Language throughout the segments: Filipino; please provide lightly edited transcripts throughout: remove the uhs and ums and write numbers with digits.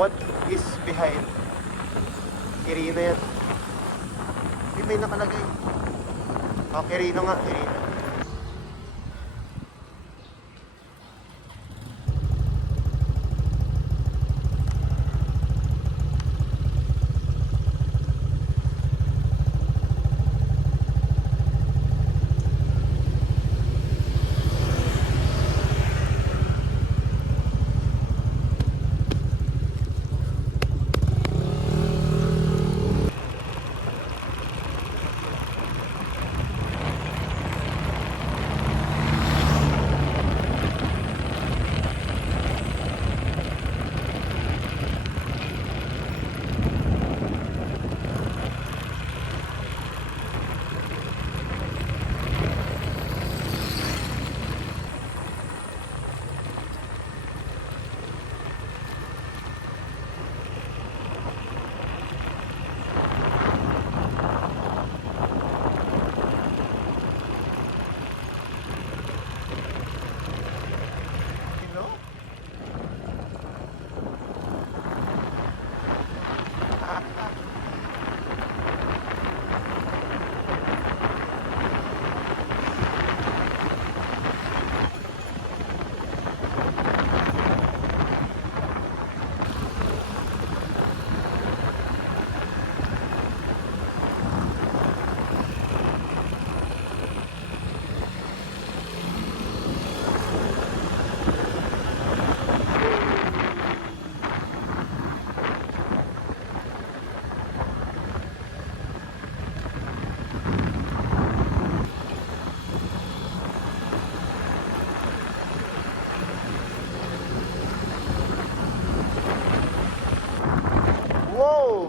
What is behind? Kirino yan. Hindi, may nakalagay. Oh, Kirino nga, Kirino. Wow!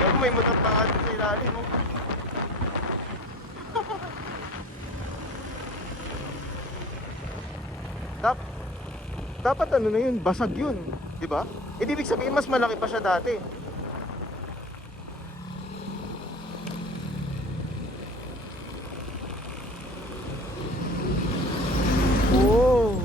Ako may matatahan sa ilalim mo. Dap Dapat ano na yun, basag yun, di ba? Eh, di ibig sabihin mas malaki pa siya dati. Oh.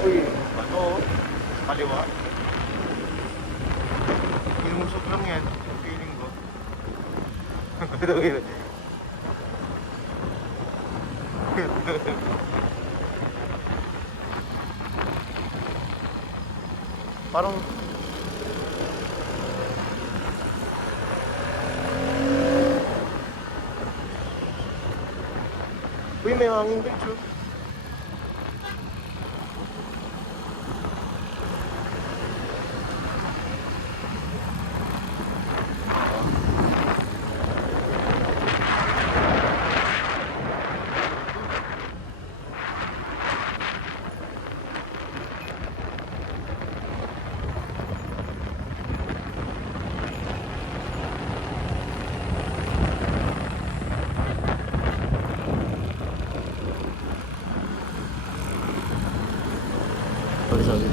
Uy, bato, sa kaliwa. Inumusok lang yan, yung feeling ko. Parang uy, may hangin din, Chu. Sorry.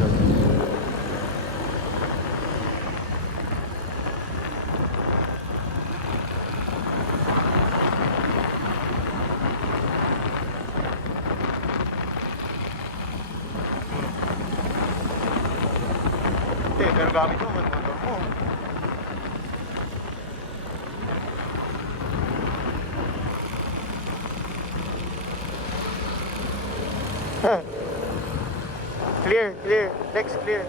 Hindi, pero gamit mo, motor mo. Clear. Next clear.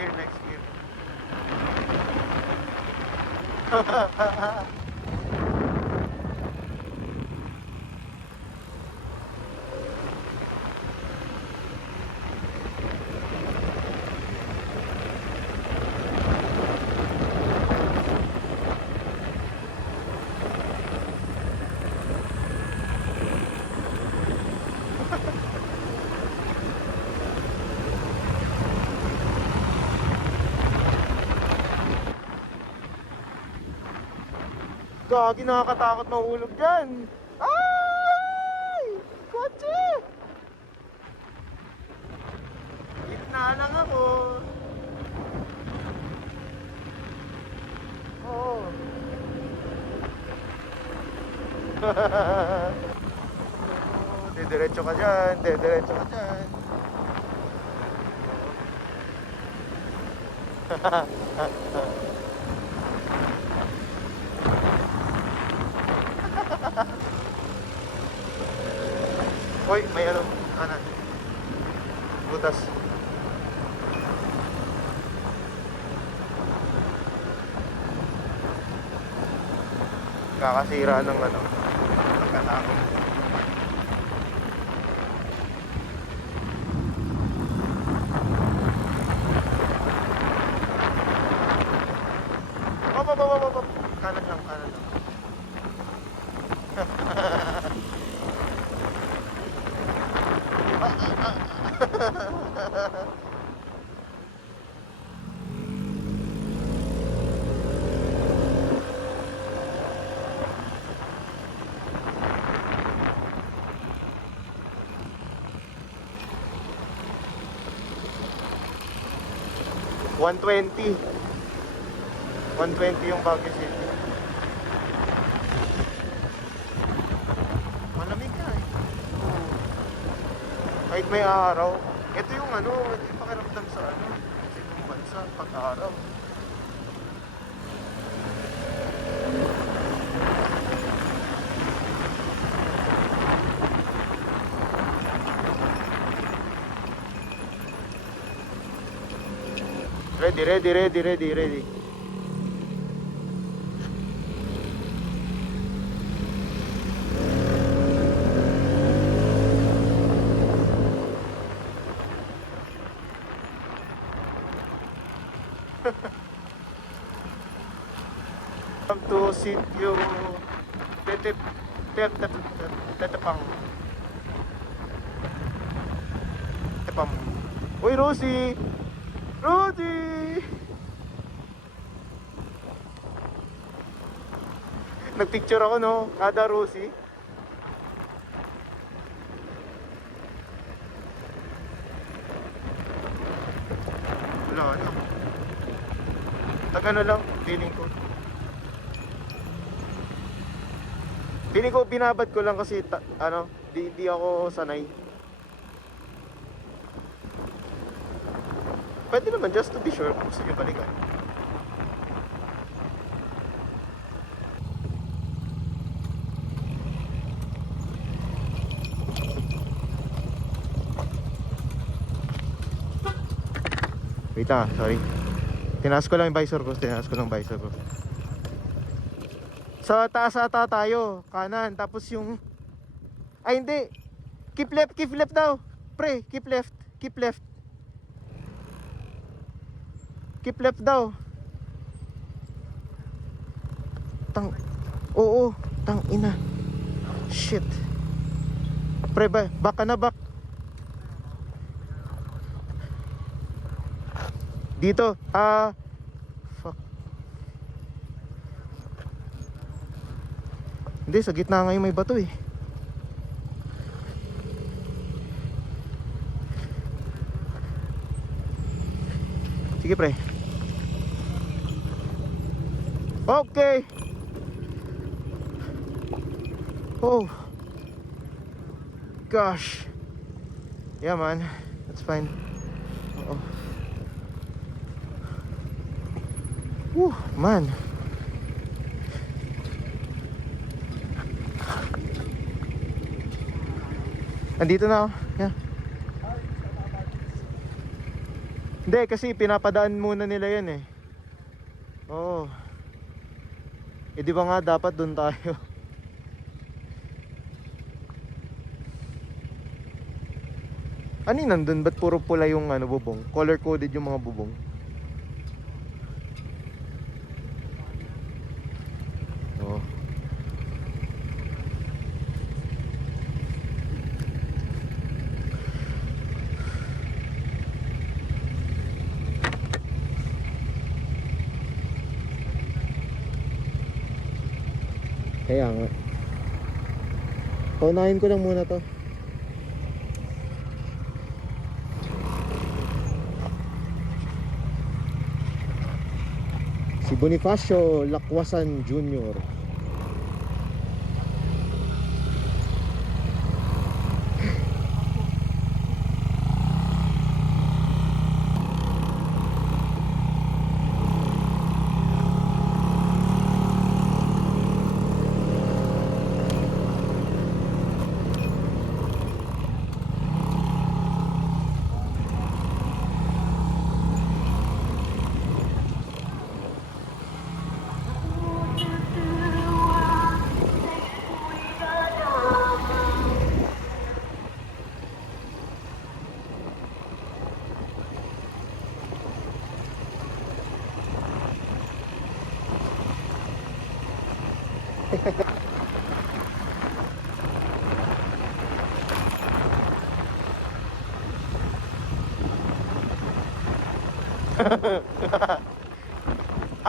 year, next year. Gagi, nakakatakot mahulog dyan. Ay! Kotse! Gitna lang ako. Oo. Didiretso ka dyan, didiretso ka dyan. Hoy, may ano, kanan. Butas. Kakasira ng ano, pagkatakot. Op. Kanan lang, kanan lang. $120 yung Baguio City. Malamig ka eh. Kahit may araw. Ito yung ano, ito yung pakiramdam sa ano, sa ibang bansa, pag-araw. Ready. Come to sitio Tetepang. Uy, Rosie! Nagpicture ako, no? Kada Rosie. Wala na. Taga na lang, feeling ko. Feeling ko binabad ko lang kasi ano, di ako sanay. Pwede naman, just to be sure kung gusto nyo balikan. Wait lang, sorry. Tinaas ko lang yung visor ko. Sa taas ata tayo, kanan. Tapos yung... Ay, hindi. Keep left daw. Pre, keep left. Keep left daw. Oo, tang ina. Shit. Pre, back ka na, back. Dito, fuck. Hindi, sa gitna ngayon may bato eh. Sige pre. Okay. Oh gosh. Yeah man, that's fine. Man. Andito na ako. Yeah. Hindi, kasi pinapadaan muna nila yan eh. Oo. Eh di ba nga dapat doon tayo? Ano yun nandun? Ba't puro pula yung ano, bubong? Color coded yung mga bubong. Oo. Kaya nga. Paunahin ko lang muna to. Si Bonifacio Lacwasan Jr.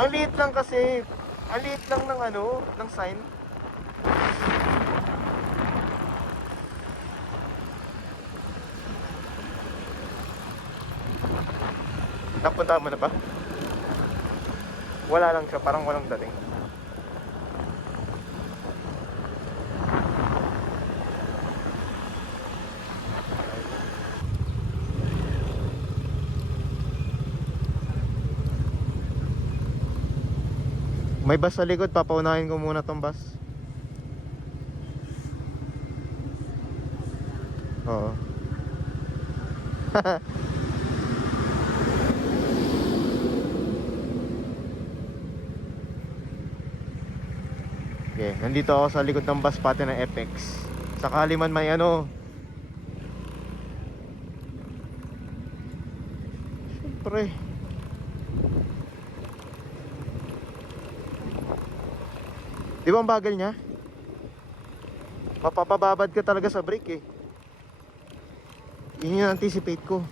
Ang liit lang kasi. Ang liit lang ng ano, ng sign. Napunta mo na ba? Wala lang siya, parang walang dating. May bus sa likod, papaunahin ko muna tong bus. Oo. Okay, nandito ako sa likod ng bus pati ng FX. Sakali man may ano. Siyempre. Di ba ang bagal niya? Mapapababad ka talaga sa brake eh. Yun yung anticipate ko. Eh.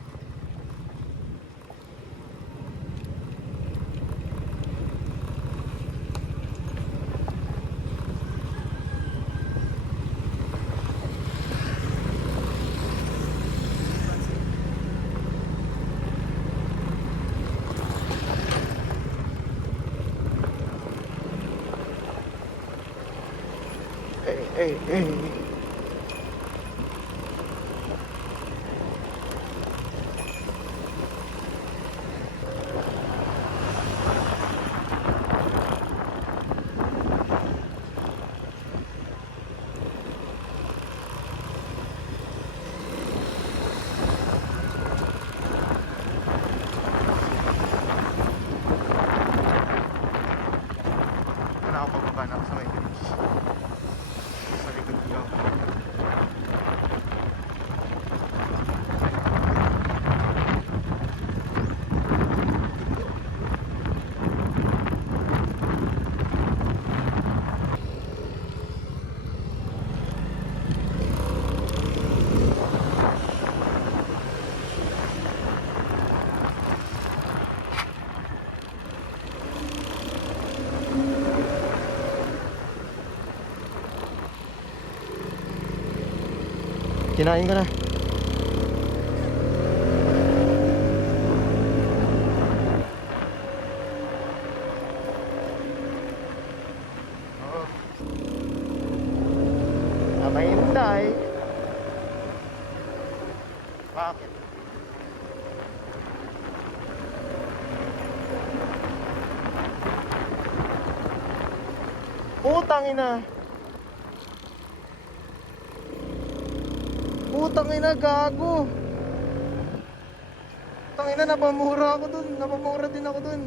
Nakapababa na ako sa may beach. Sa likod ko. Kinain ko na. Oo. Hinday. Bakit? Putang ina. Putang ina, gago. Tangina, napamura ako dun. Napamura din ako dun.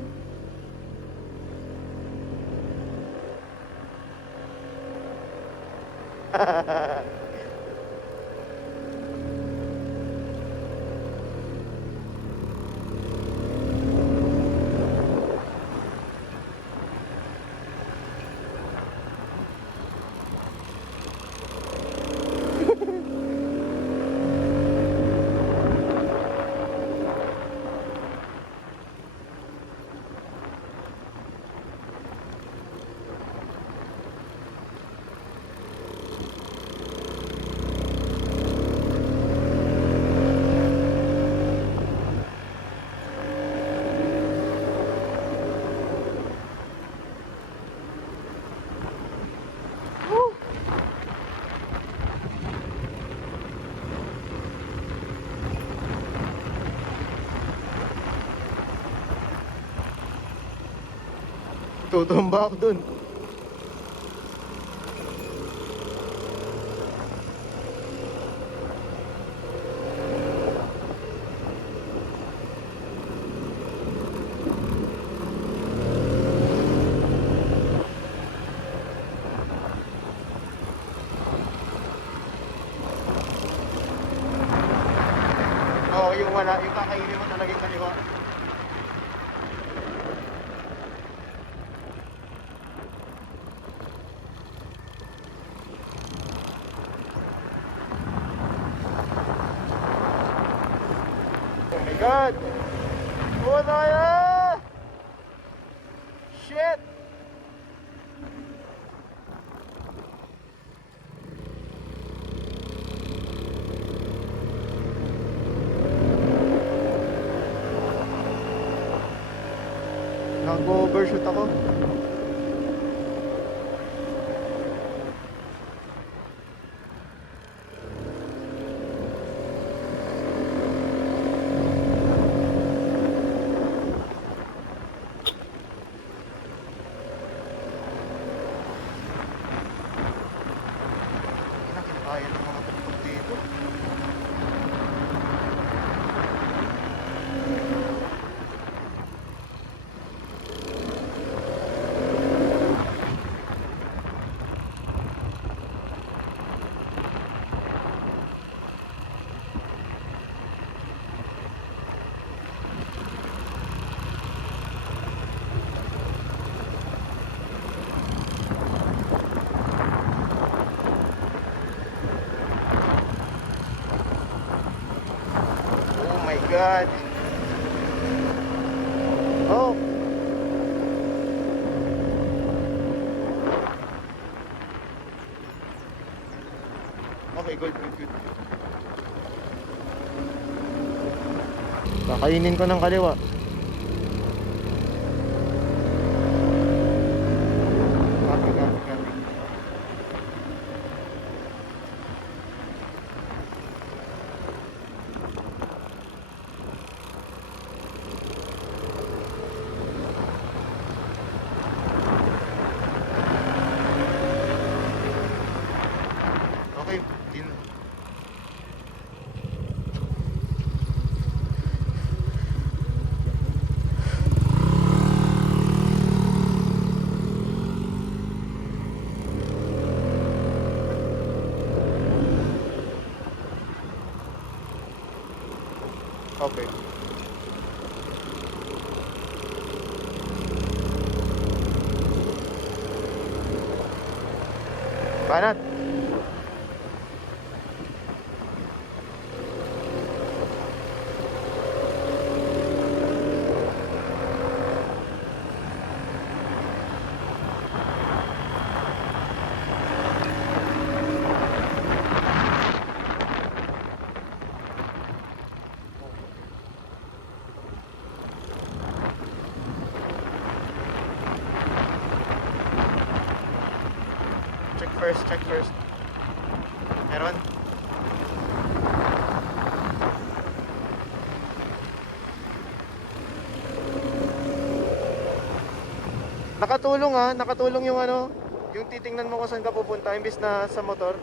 Tutumba ako dun. Oo, yung wala, yung kakainin mo talaga yung kaliwa. Oh my God! Buwa tayo! Shit! Nag-overshoot ako. Kaya ng mga tuktok dito. Oh my God. Oh. Okay, good. Kakainin ko ng kaliwa. Copy. Okay, din. Okay. Banat. Check first. Meron? Nakatulong yung ano, yung titingnan mo kung saan ka pupunta imbis na sa motor.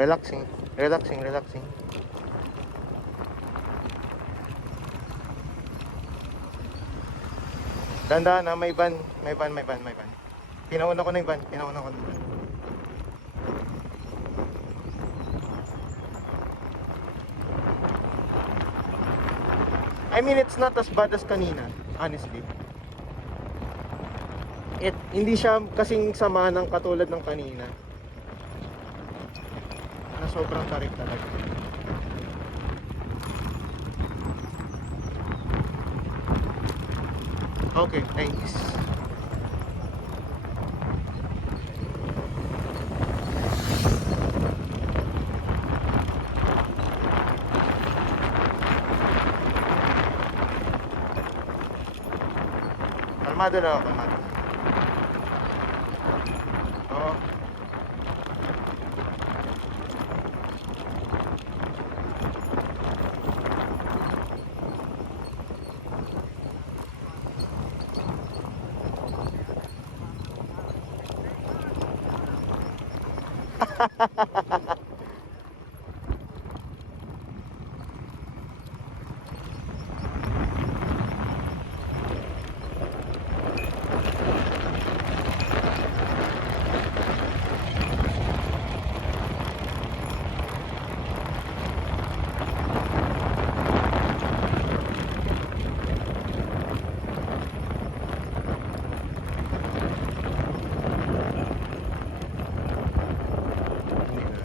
Relaxing, relaxing, relaxing. Dahan-dahan na, may van, may van, may van, may van. Pinauna ko na yung van, pinauna ko na. I mean, it's not as bad as kanina, honestly. Hindi siya kasing sama ng katulad ng kanina. Na sobrang tarik talaga. Okay, thanks. Kalmado lang ako, kalmado. Oo.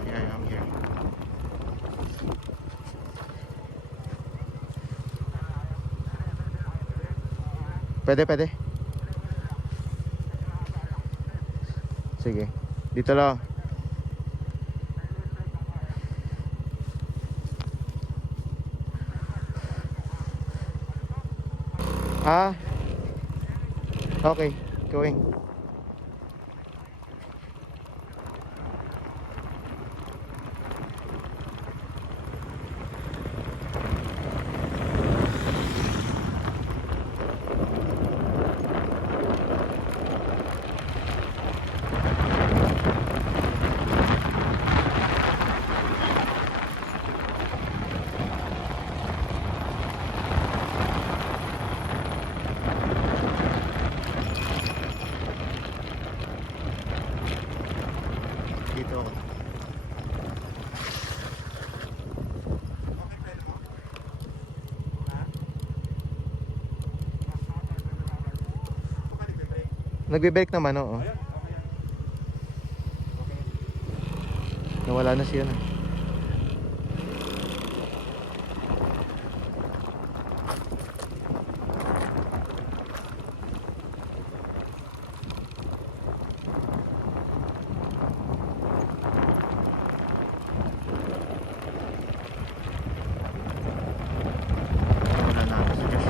Yeah, I'm here. Pwede, pwede. Sige. Dito lang. Ah. Okay, going. Dito ako. Nagbe-brake naman, oo. Nawala na siya na. Wala na ako sa gas.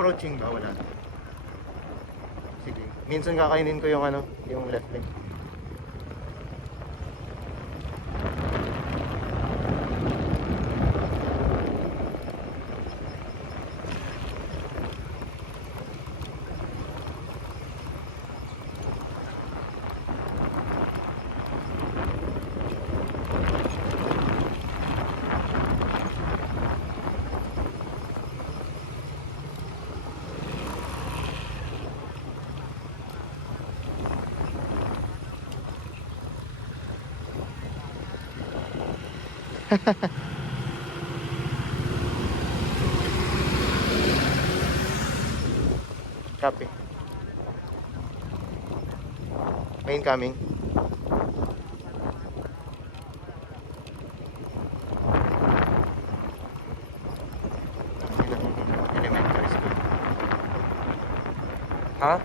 Approaching ba? Wala. Sige. Minsan kakainin ko yung ano, yung left leg. Copy. May incoming. Elementary school. Ha?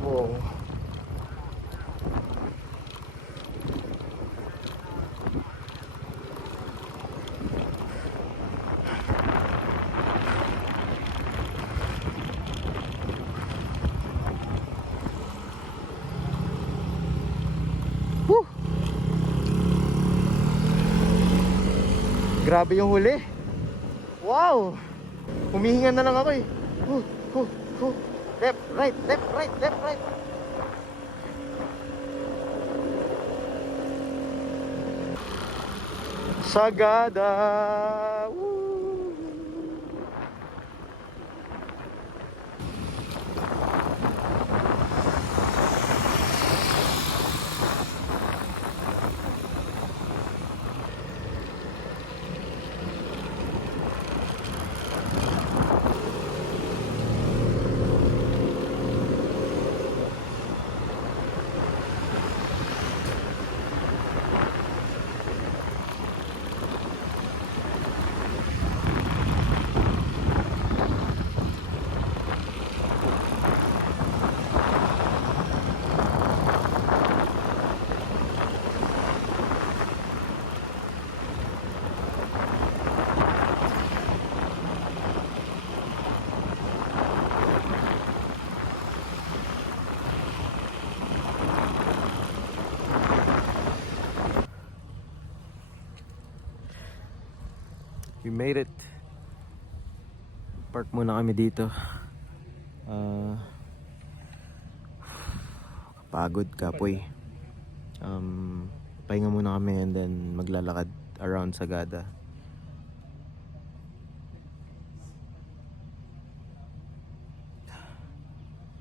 Wow. Woo! Grabe yung huli. Wow! Humihinga na lang ako eh. Huh, huh, huh. Left, right, left, right, left, right. Sagada. Woo! We made it. Park muna kami dito. Pagod kapoy. Pahinga muna kami and then maglalakad around Sagada.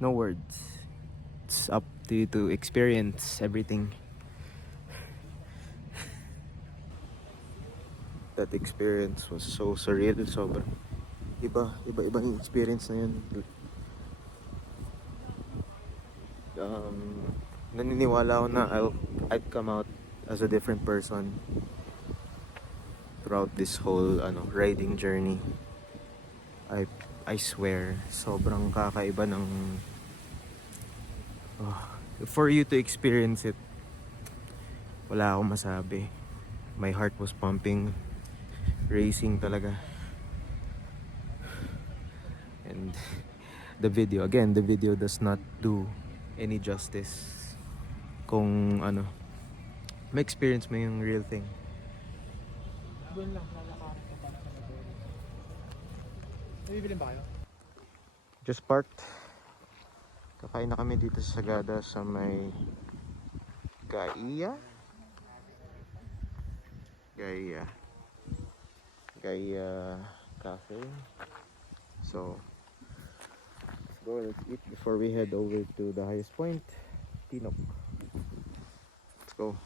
No words. It's up to you to experience everything. That experience was so surreal, sobrang ibang experience na yun. Naniniwala ako na I'd come out as a different person throughout this whole riding journey. I swear, sobrang kakaiba ng for you to experience it. Wala akong masabi. My heart was pumping, racing talaga. And the video does not do any justice kung ma-experience mo yung real thing. Doon lang, lalakarin ka pa na sa motor. May bibilin ba kayo? Just parked. Kakain na kami dito sa Sagada sa may Gaia Cafe. So let's go, let's eat before we head over to the highest point, Tinok. Let's go.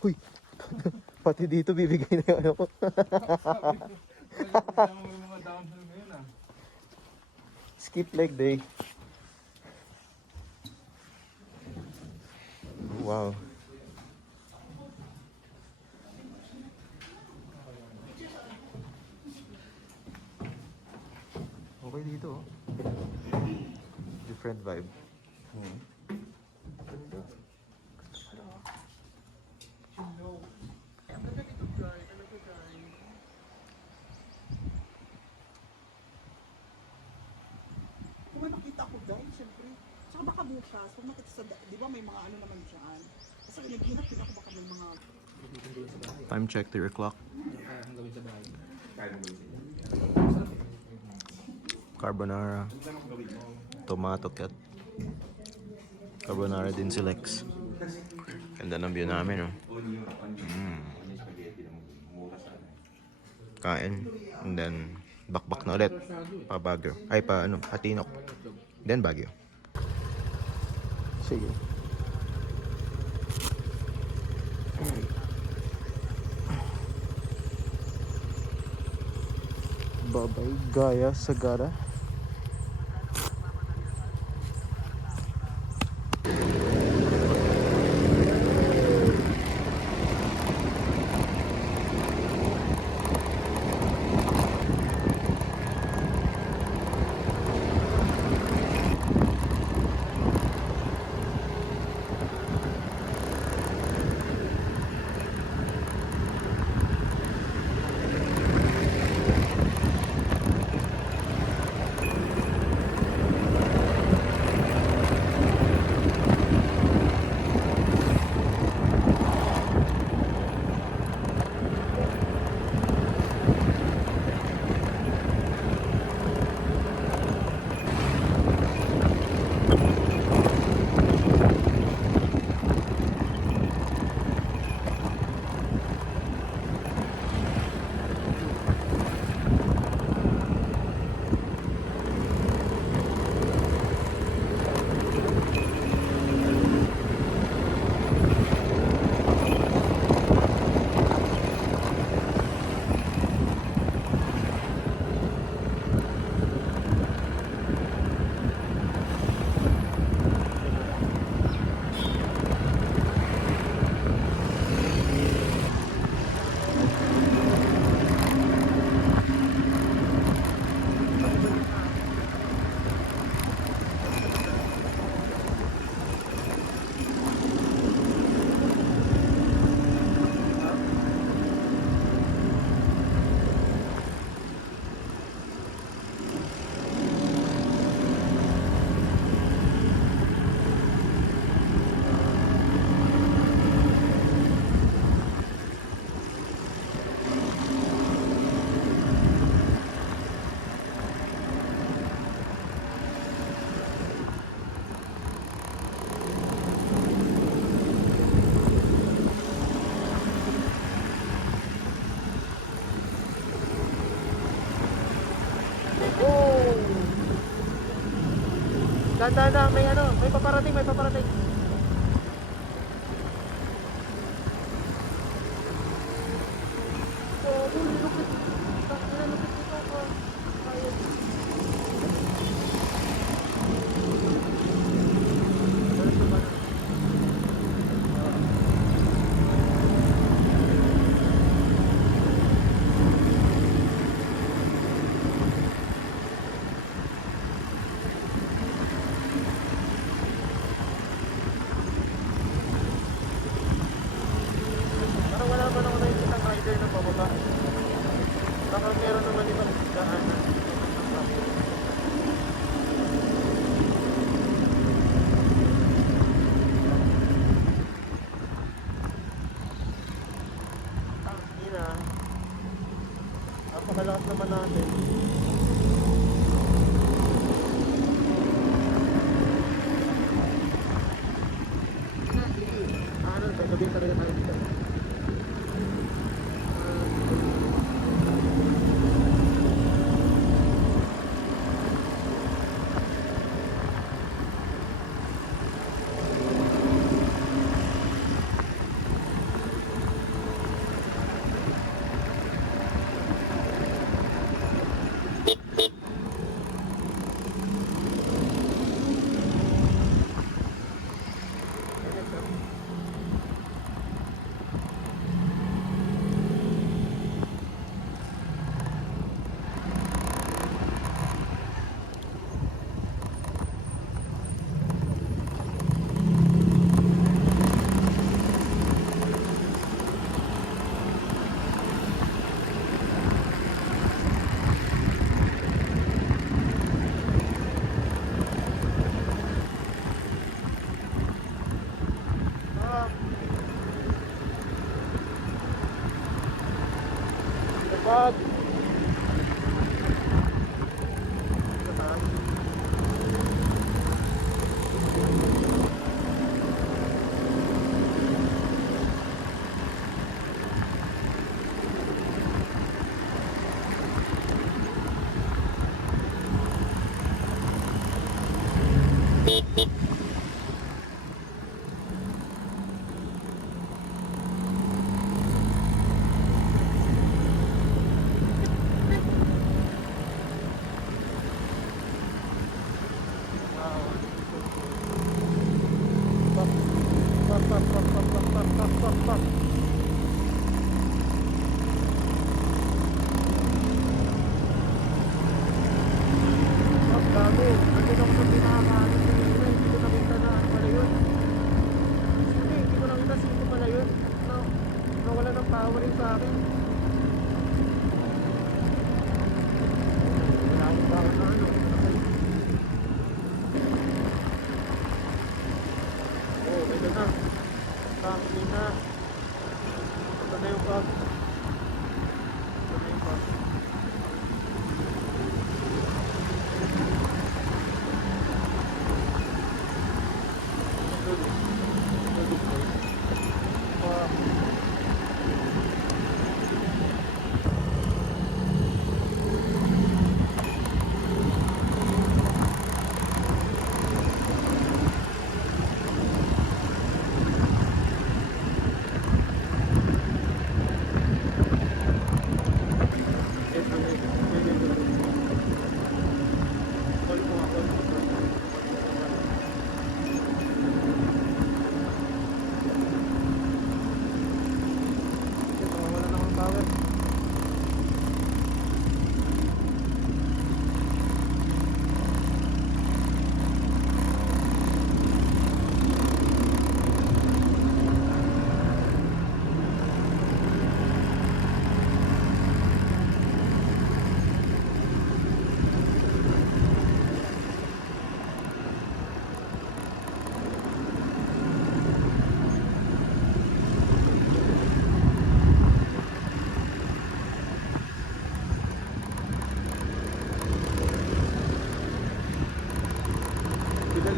Uy! Pati dito bibigay na yung ano ko. Skip leg day. Wow. Okay dito oh. Different vibe. Kung may nakita ko guys, syempre. Tsaka baka bukas, kung makita sa, di ba may mga ano naman dyan. Kasi naghinap din ako baka may mga... Time check, 3 o'clock. Carbonara. Tomato cat. Carbonara din si Lex. Ganda ng view namin, no? Kain. And then, bakbak na ulit. Pa Baguio. Ay, pa ano, Patinok. Then Baguio. Sige. Babay Gaya Sagara. Dahan-dahan, may ano, may paparating, may paparating.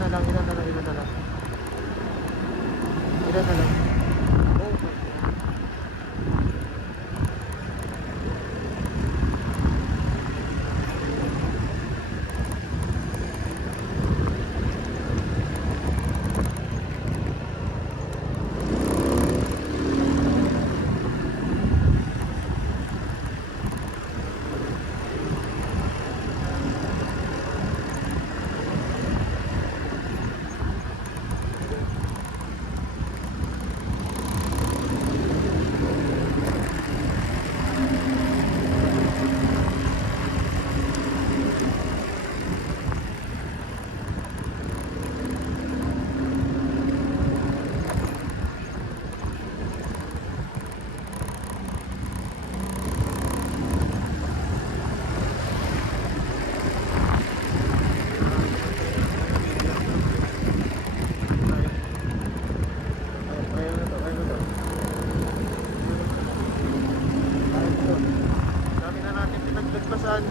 na lang. Ilan na lang. Oh my God. Dami na natin pinaglagpasan.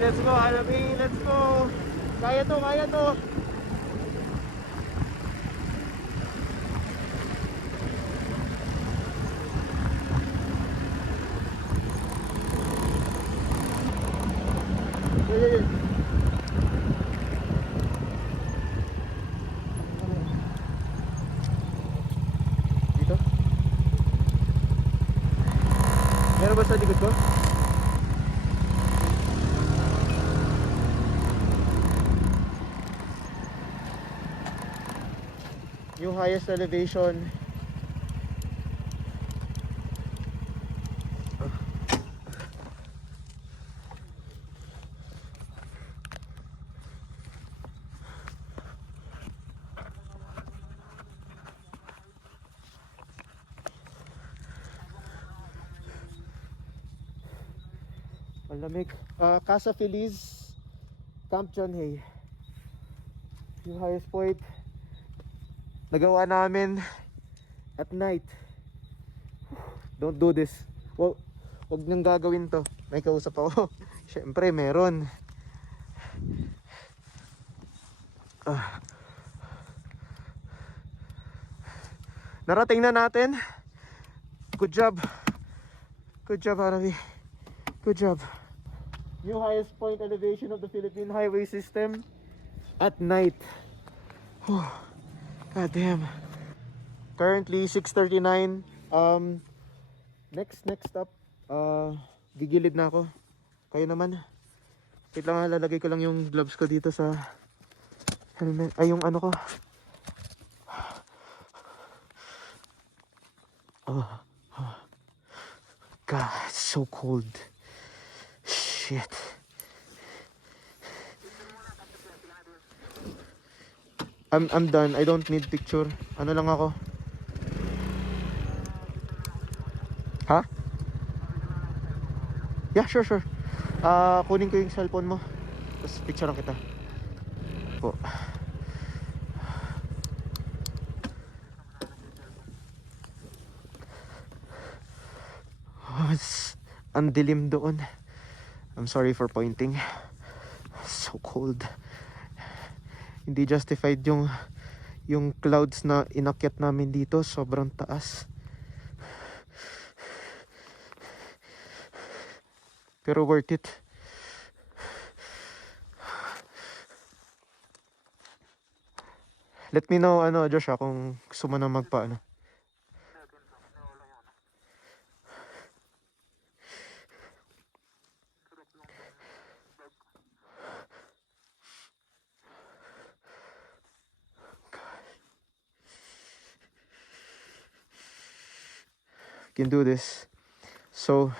Let's go, Hanabi, let's go. Kaya to. Yeah. Dito? Meron ba sa likod ko? Yung highest elevation. Malamig. Casa Feliz, Camp John Hay. Yung highest point. Nagawa namin at night. Don't do this. Wag nang gagawin to. May kausap ako. Syempre meron. Narating na natin. Good job. Hanabi. Good job. New highest point elevation of the Philippine highway system at night. God damn. Currently 6:39. Next stop. Gigilid na ako. Kayo naman. Wait lang, lalagay ko lang yung gloves ko dito sa helmet. Ay, yung ano ko. God, it's so cold. Shit. I'm done. I don't need picture. Ano lang ako. Ha? Yeah, sure. Kunin ko yung cellphone mo. Tapos picturean kita. Po. Ang dilim doon. I'm sorry for pointing. So cold. Hindi justified yung clouds na inakyat namin dito. Sobrang taas. Pero worth it. Let me know Joshua kung gusto mo na magpaano. Can do this. So,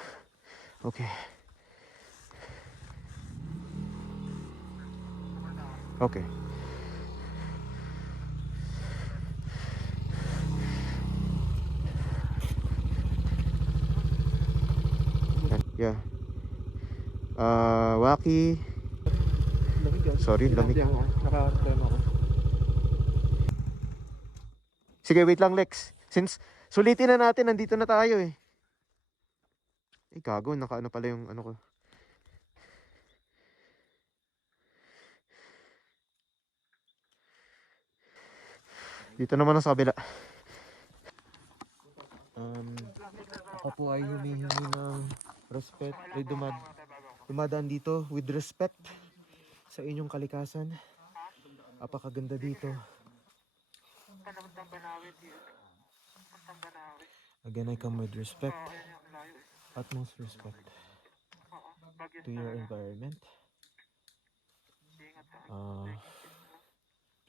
okay. Okay. Yeah. Waki. Lamig yan. Sorry, lamig. Naka-turn ako. Sige, wait lang, Lex. Since sulitin na natin, nandito na tayo eh. Eh, gago, naka-ano pala yung ano ko. Dito naman ang sa kabila. Ako po ay humihingi ng respect. Ay, dumadaan dito with respect sa inyong kalikasan. Apakaganda dito. Again, I come with respect. Utmost respect to your environment.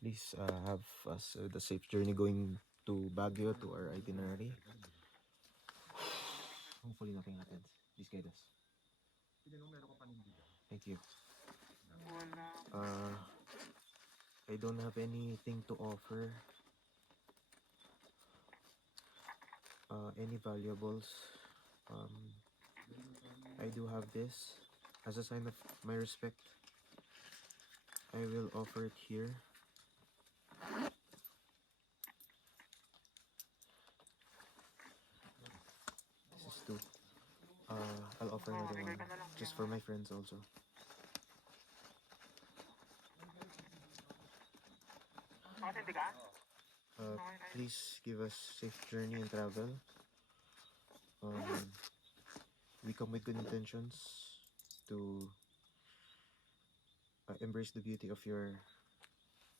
Please have us the safe journey going to Baguio, to our itinerary. Hopefully nothing happens. Please guide us. Thank you. I don't have anything to offer. Any valuables. I do have this as a sign of my respect. I will offer it here. This is two. I'll offer another one just for my friends also. Please give us safe journey and travel. We come with good intentions to embrace the beauty of your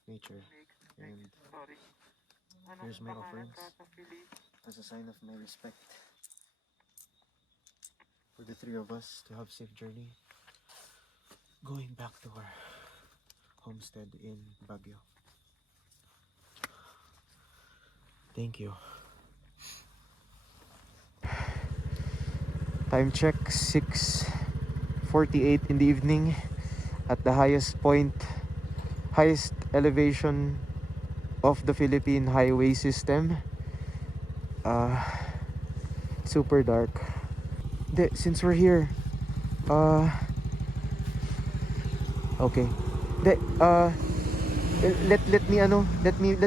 nature, and here's my offerings as a sign of my respect for the three of us to have safe journey going back to our homestead in Baguio. Thank you. Time check, 6:48 in the evening at the highest elevation of the Philippine highway system. Super dark. Since we're here, okay. Let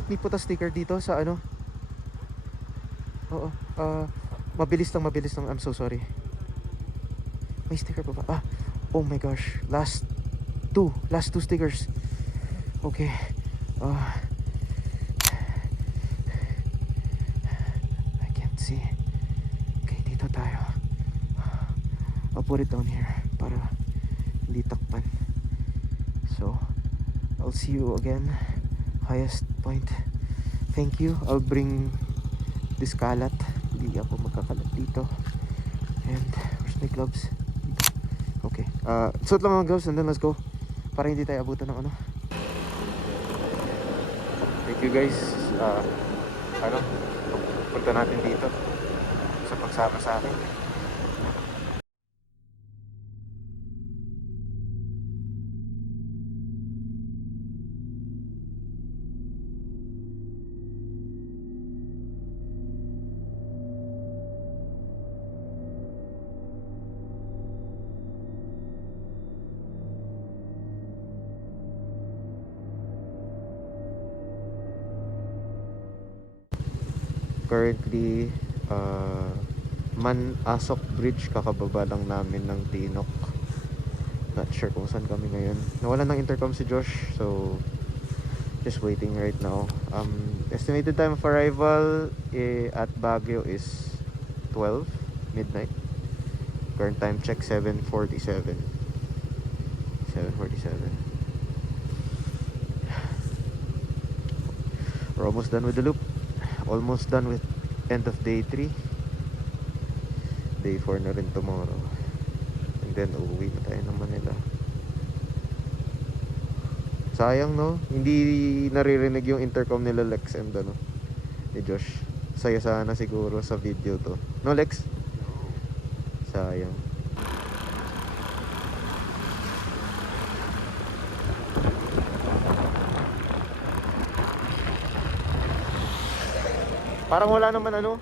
me put a sticker dito sa ano. Oo. Mabilis lang. I'm so sorry. May sticker pa ba? Oh my gosh. Last two stickers. Okay. I can't see. Okay, dito tayo. I'll put it down here para hindi takpan. So, I'll see you again. Highest point. Thank you. I'll bring this kalat. Hindi ako magkakalat dito. And where's my gloves? Okay. Suot lang mga gloves and then let's go. Para hindi tayo abutan ng ano. Thank you guys. Punta natin dito sa pagsama sa akin. Currently, Asok Bridge, kakababa lang namin ng Tinok. Not sure kung saan kami ngayon. Nawalan ng intercom si Josh, so just waiting right now. Estimated time of arrival at Baguio is 12 midnight. Current time check 7:47. We're almost done with the loop. Almost done with end of day 3. Day 4 na rin tomorrow. And then uuwi na tayo ng Manila. Sayang no, hindi naririnig yung intercom nila Lex and ano ni Josh. Saya sana siguro sa video to. No Lex? Sayang. Parang wala naman ano.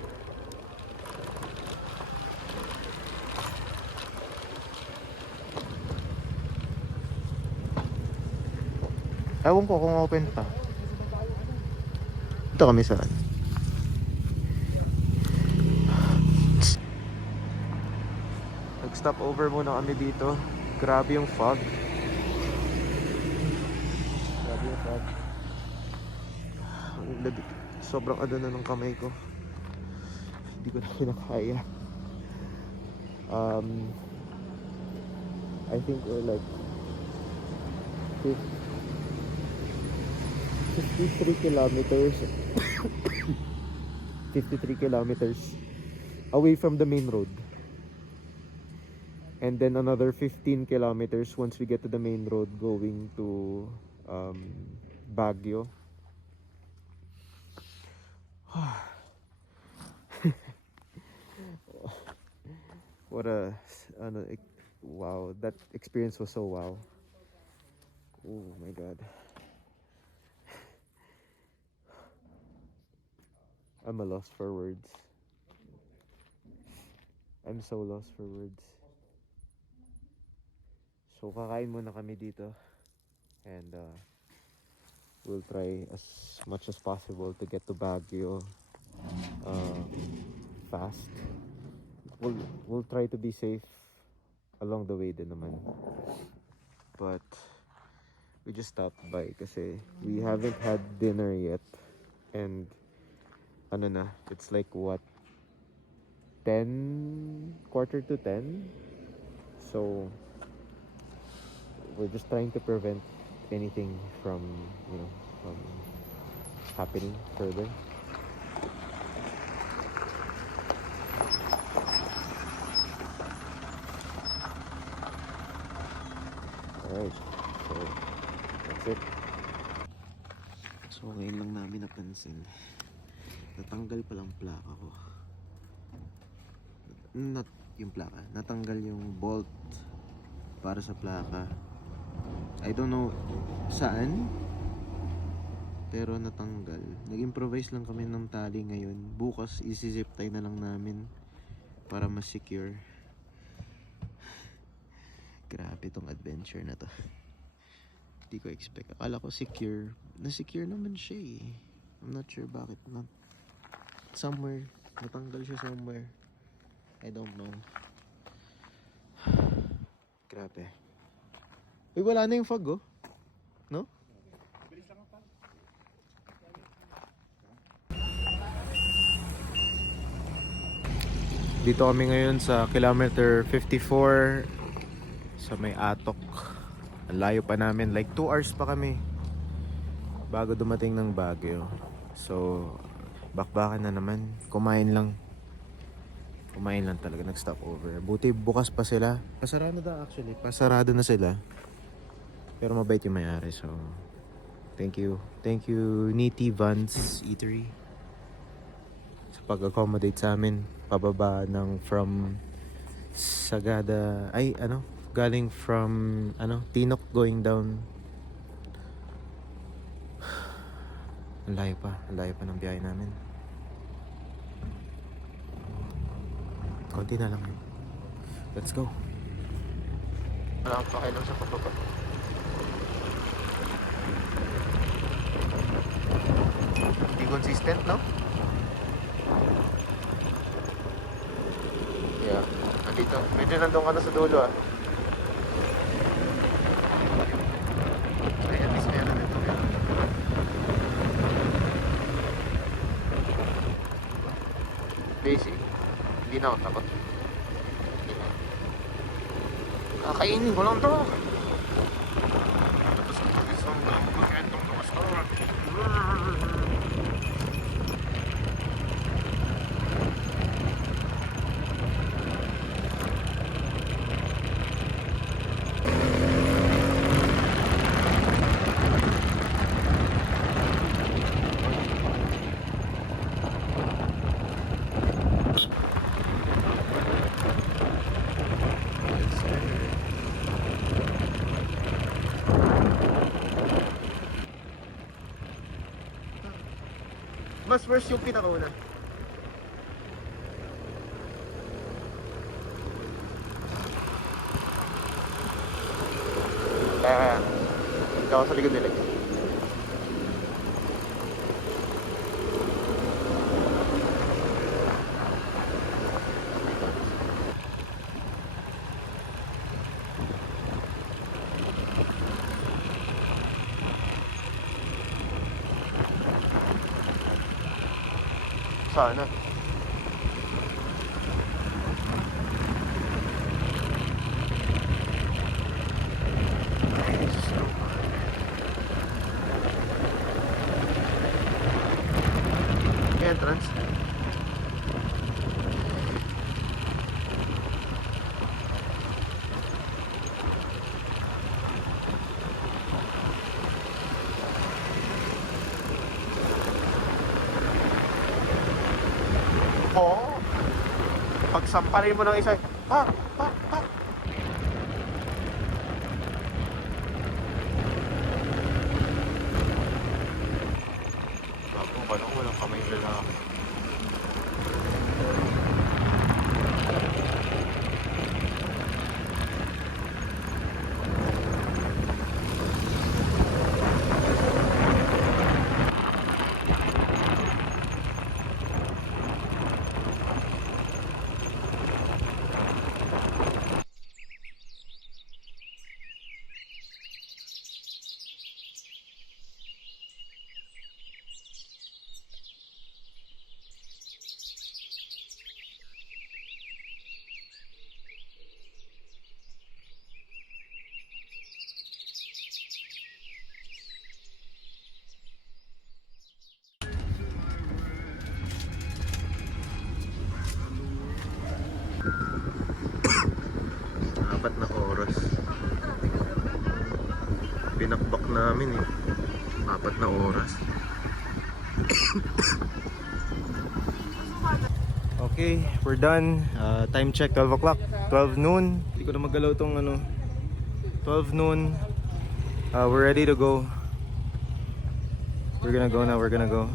Ewan ko kung open pa. Dito kami saan? Nag-stop over muna kami dito. Grabe yung fog. Grabe yung fog. Sobrang ano na ng kamay ko. Hindi ko na kinakaya. I think we're like 53 kilometers 53 kilometers away from the main road, and then another 15 kilometers once we get to the main road going to Baguio. What a wow, that experience was so wow. Oh my god. I'm a lost for words. I'm so lost for words. So kakain muna kami dito, and we'll try as much as possible to get to Baguio fast. We'll try to be safe along the way din naman. But we just stopped by kasi we haven't had dinner yet, and ano na, it's like what, quarter to 10. So we're just trying to prevent anything from from happening further. Alright, so that's it. So ngayon lang namin napansin, natanggal palang plaka ko. Not yung plaka, natanggal yung bolt para sa plaka. I don't know saan, pero natanggal. Nag-improvise lang kami ng tali ngayon. Bukas isi-zip tie na lang namin para mas secure. Grabe tong adventure na to. Hindi ko expect. Akala ko secure. Na-secure naman siya eh. I'm not sure bakit not. Somewhere. Natanggal siya somewhere. I don't know. Grabe. Uy, wala na yung fog, oh. No? Dito kami ngayon sa kilometer 54 sa may Atok. Ang layo pa namin. Like 2 hours pa kami bago dumating ng Baguio. So, bakbakan na naman. Kumain lang talaga, nag-stop over. Buti bukas pa sila. Pasarado na actually. Pasarado na sila. Pero mabait yung may-ari. So, thank you Niti Vans Eatery sa pag-accommodate sa amin. Pababa ng from Sagada. Galing from Tinok going down. Ang layo pa ng biyahe namin. Konti na lang yun. Let's go. Wala akong pakialam sa pababa. Hindi consistent, no? Yeah. Andito. Medyo nandun ka na sa dulo, ah. Ay, at least meron ito. Basic. Hindi na ako takot. Kakainin ko lang to. Tapos isang magkakentong tumas ko. Mas worse yung pinakauna. Ikaw sa likod nila. Sana. Entrance. Oo. Pagsamparin mo ng isa, pa, pa, pa. Ako, paano ko walang kamay lalaki? Apat na oras. Binakbak namin eh. 4 na oras. Okay, we're done. Time check, 12 o'clock. 12 noon. Hindi ko na magalaw tong ano. 12 noon. We're ready to go. We're gonna go now, we're gonna go.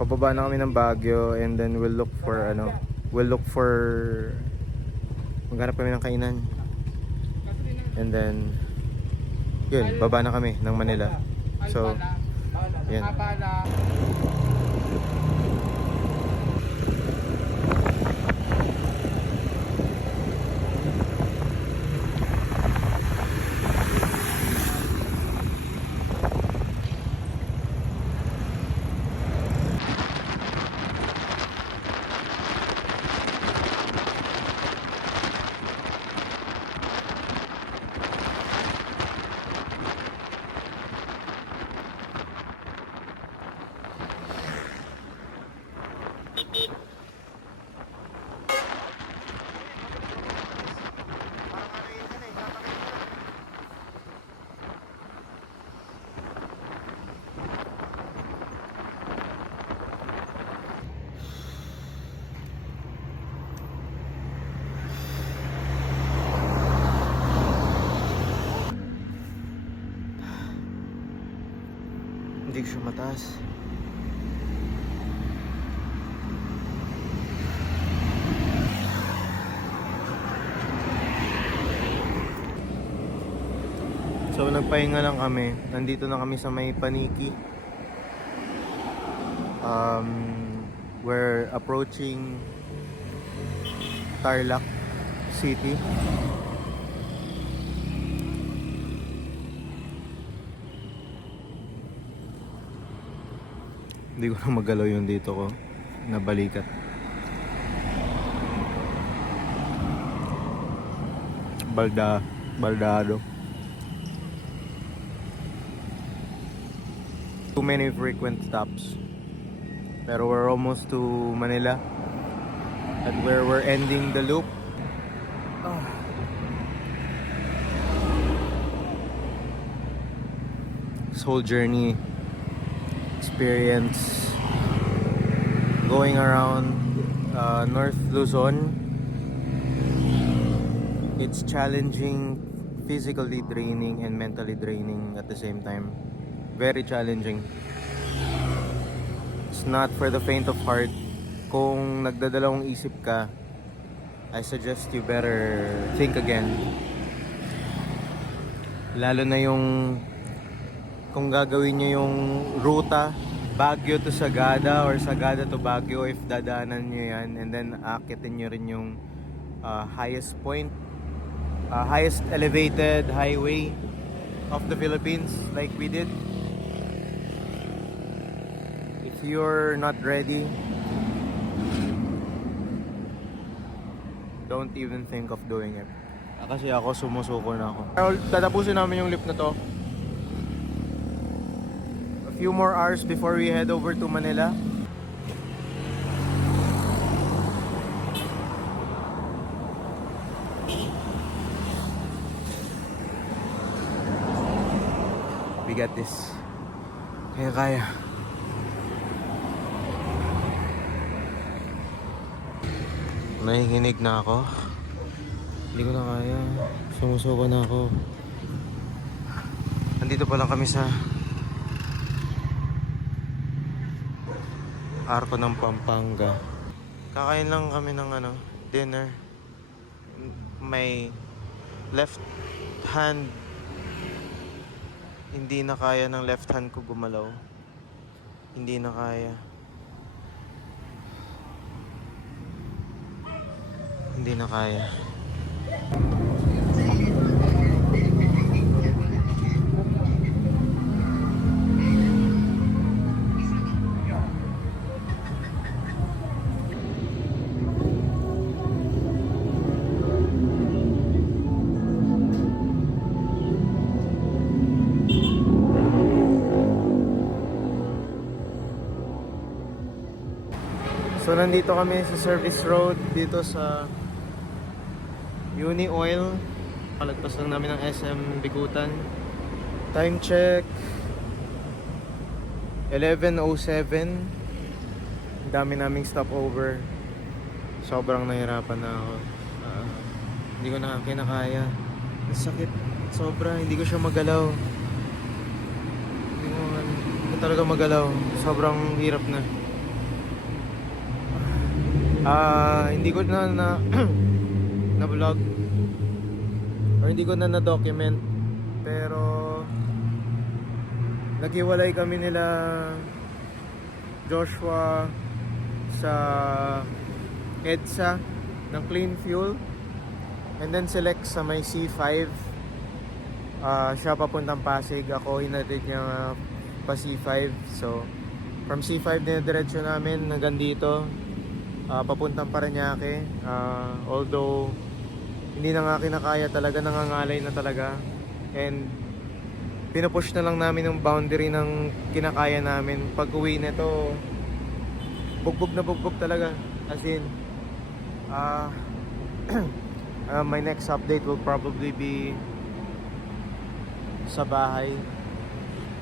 Pababa na kami ng Baguio and then we'll look for ano. We'll look for maghanap kami ng kainan. And then yun, baba na kami ng Manila. So, yan. Hindi ko siya mataas. So nagpahinga lang kami. Nandito na kami sa may Paniki. We're approaching Tarlac City. Hindi ko na magalaw yung dito ko na balikat. Baldado. Too many frequent stops. Pero we're almost to Manila. At where we're ending the loop. This whole journey experience going around North Luzon. It's challenging, physically draining and mentally draining at the same time. Very challenging. It's not for the faint of heart. Kung nagdadalawang isip ka, I suggest you better think again. Lalo na yung kung gagawin nyo yung ruta Baguio to Sagada or Sagada to Baguio, if dadaanan nyo yan, and then aakitin nyo rin yung highest point, highest elevated highway of the Philippines like we did. If you're not ready, don't even think of doing it. Kasi ako sumusuko na ako. Tatapusin namin yung lift na to. A few more hours before we head over to Manila. We got this. Kaya. Nahihinig na ako. Hindi ko na kaya. Sumusuko na ako. Nandito pa lang kami sa Arco ng Pampanga. Kakain lang kami ng dinner. May left hand, hindi na kaya ng left hand ko gumalaw. Hindi na kaya. Hindi na kaya. So nandito kami sa service road dito sa Uni Oil. Palagpas lang namin ng SM Bikutan. Time check 11:07. Ang dami naming stopover. Sobrang nahirapan na ako. Hindi ko na kinakaya. Ang sakit. Sobra. Hindi ko siya magalaw. Hindi ko talaga magalaw. Sobrang hirap na. Hindi ko na na vlog or hindi ko na document, pero naghiwalay kami nila Joshua sa EDSA ng Clean Fuel, and then select sa may C5. Siya papuntang Pasig, ako hinatid niya pa C5. So from C5 diretso namin hanggang dito, papuntang Parañaque. Although hindi na nga kinakaya talaga, nangangalay na talaga, and pinupush na lang namin yung boundary ng kinakaya namin. Pag uwi nito, bugbog na bugbog talaga, as in my next update will probably be sa bahay.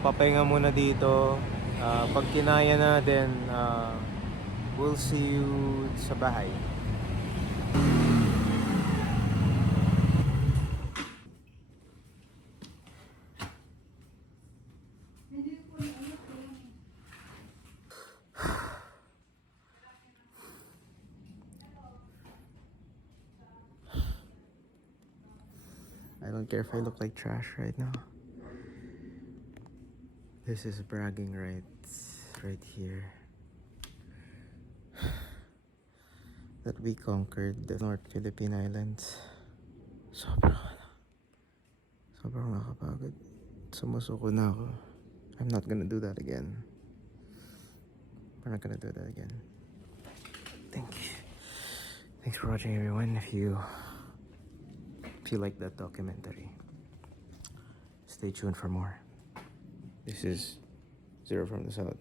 Papahinga muna dito. Pag kinaya na, then we'll see you sa bahay. I don't care if I look like trash right now. This is bragging rights right here. That we conquered the North Philippine Islands. Sobrang nakapagod. Sumusuko na ako. I'm not gonna do that again. We're not gonna do that again. Thank you. Thanks for watching, everyone. If you like that documentary, stay tuned for more. This is Zero from the South.